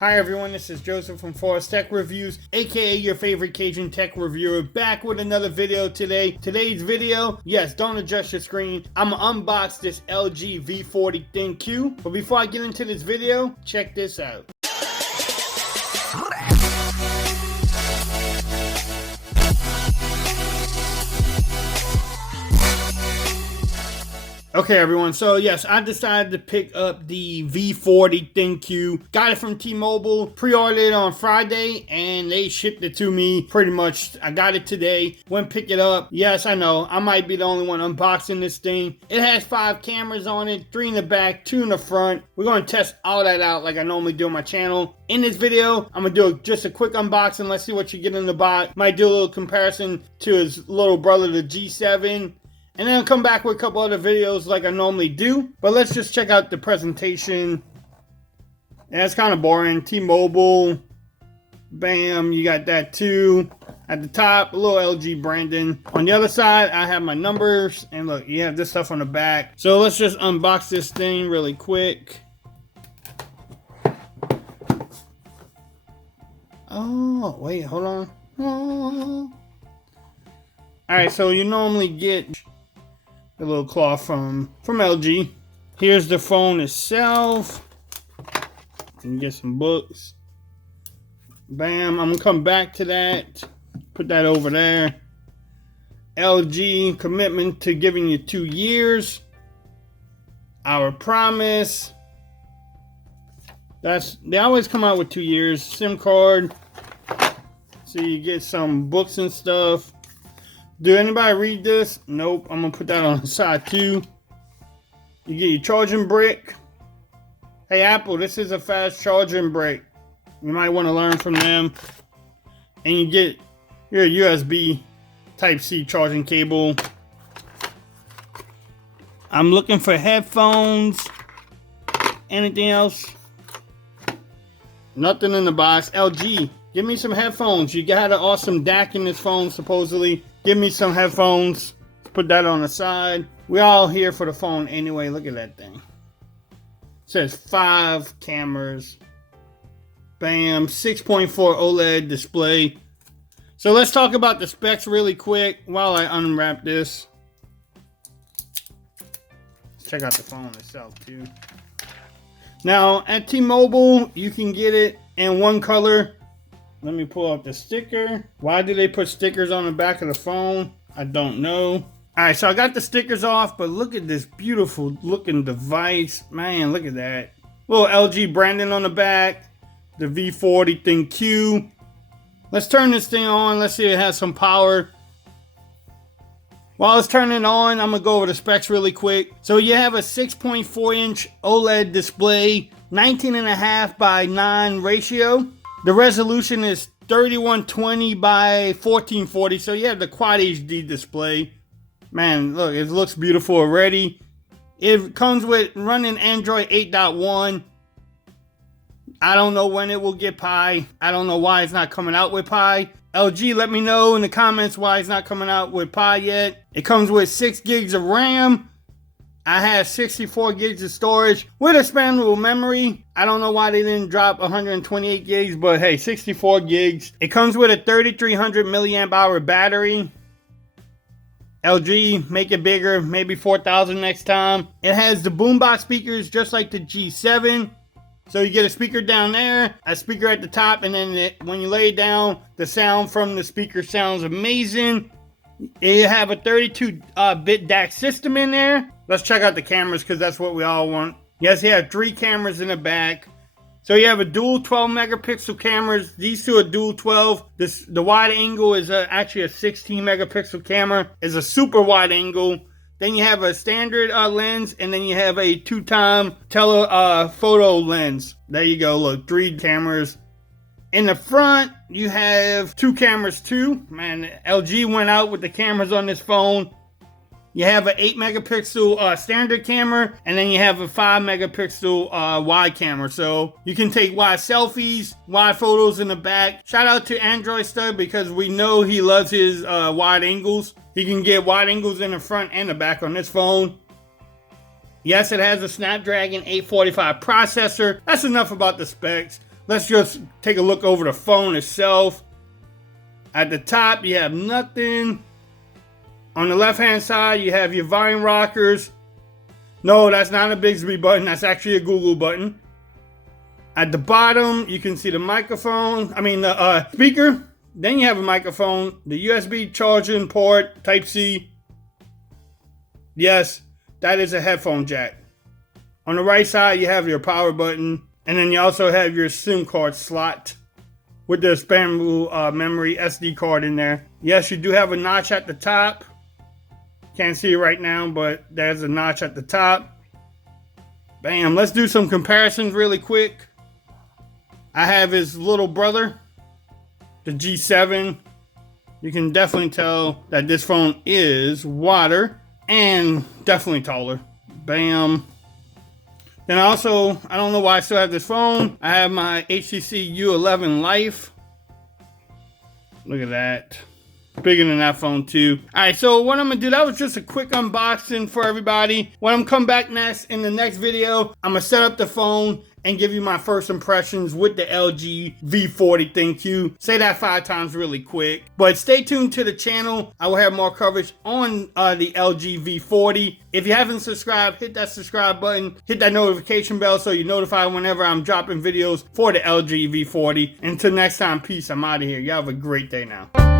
Hi everyone, this is Joseph from Forest Tech Reviews, aka your favorite Cajun tech reviewer, back with another video today. Today's video, yes, don't adjust your screen. I'm gonna unbox this LG V40 ThinQ. But before I get into this video, check this out. Okay everyone, so yes, I decided to pick up the V40 ThinQ. Got it from T-Mobile, pre-ordered it on Friday, and they shipped it to me pretty much. I got it today, went pick it up. Yes, I know, I might be the only one unboxing this thing. It has 5 cameras on it, 3 in the back, 2 in the front. We're going to test all that out like I normally do on my channel. In this video, I'm going to do just a quick unboxing. Let's see what you get in the box. Might do a little comparison to his little brother, the G7. And then I'll come back with a couple other videos like I normally do. But let's just check out the presentation. Yeah, it's kind of boring. T-Mobile. Bam, you got that too. At the top, a little LG branding. On the other side, I have my numbers. And look, you have this stuff on the back. So let's just unbox this thing really quick. Oh, wait, hold on. Oh. Alright, so you normally get a little cloth from LG. Here's the phone itself. You can get some books. Bam, I'm gonna come back to that. Put that over there. LG commitment to giving you 2 years. Our promise. They always come out with 2 years. SIM card. So you get some books and stuff. Do anybody read this? Nope. I'm going to put that on the side too. You get your charging brick. Hey Apple, this is a fast charging brick. You might want to learn from them. And you get your USB Type-C charging cable. I'm looking for headphones. Anything else? Nothing in the box. LG, give me some headphones. You got an awesome DAC in this phone supposedly. Give me some headphones. Put that on the side. We're all here for the phone anyway. Look at that thing. It says 5 cameras. Bam. 6.4 OLED display. So let's talk about the specs really quick while I unwrap this. Let's check out the phone itself too. Now at T-Mobile, you can get it in one color. Let me pull out the sticker. Why do they put stickers on the back of the phone? I don't know. Alright, so I got the stickers off, but look at this beautiful looking device. Man, look at that. Little LG branding on the back. The V40 ThinQ. Let's turn this thing on. Let's see if it has some power. While it's turning on, I'm going to go over the specs really quick. So you have a 6.4 inch OLED display, 19.5 by 9 ratio. The resolution is 3120 by 1440, so you have the Quad HD display. Man, look, it looks beautiful already. It comes with running Android 8.1. I don't know when it will get Pie. I don't know why it's not coming out with Pie. LG, let me know in the comments why it's not coming out with Pie yet. It comes with 6 gigs of RAM. I have 64 gigs of storage with expandable memory. I don't know why they didn't drop 128 gigs, but hey, 64 gigs. It comes with a 3300 milliamp hour battery. LG, make it bigger, maybe 4000 next time. It has the boombox speakers just like the G7. So you get a speaker down there, a speaker at the top, and then when you lay it down, the sound from the speaker sounds amazing. You have a 32-bit DAC system in there. Let's check out the cameras because that's what we all want. Yes, you have 3 cameras in the back. So you have a dual 12 megapixel cameras. These two are dual 12. The wide angle is actually a 16 megapixel camera. It's a super wide angle. Then you have a standard lens, and then you have a 2-time telephoto lens. There you go. Look, 3 cameras. In the front, you have 2 cameras too. Man, LG went out with the cameras on this phone. You have an 8 megapixel standard camera, and then you have a 5 megapixel wide camera. So you can take wide selfies, wide photos in the back. Shout out to Android Stud because we know he loves his wide angles. He can get wide angles in the front and the back on this phone. Yes, it has a Snapdragon 845 processor. That's enough about the specs. let's just take a look over the phone itself. At the top, you have nothing. On the left-hand side, you have your volume rockers. No, that's not a Bixby button. That's actually a Google button. At the bottom, you can see the microphone. The speaker. Then you have a microphone, the USB charging port, Type-C. Yes, that is a headphone jack. On the right side, you have your power button. And then you also have your SIM card slot with the expandable memory SD card in there. Yes, you do have a notch at the top. Can't see it right now, but there's a notch at the top. Bam, let's do some comparisons really quick. I have his little brother, the G7. You can definitely tell that this phone is wider and definitely taller. Bam. Then also, I don't know why I still have this phone. I have my HTC U11 Life. Look at that. Bigger than that phone too. Alright, so what I'm gonna do, that was just a quick unboxing for everybody. When I'm come back next, in the next video, I'm gonna set up the phone and give you my first impressions with the LG V40 ThinQ. Say that 5 times really quick. But stay tuned to the channel. I will have more coverage on the LG V40. If you haven't subscribed, hit that subscribe button. Hit that notification bell so you're notified whenever I'm dropping videos for the LG V40. Until next time, peace. I'm out of here. Y'all have a great day now.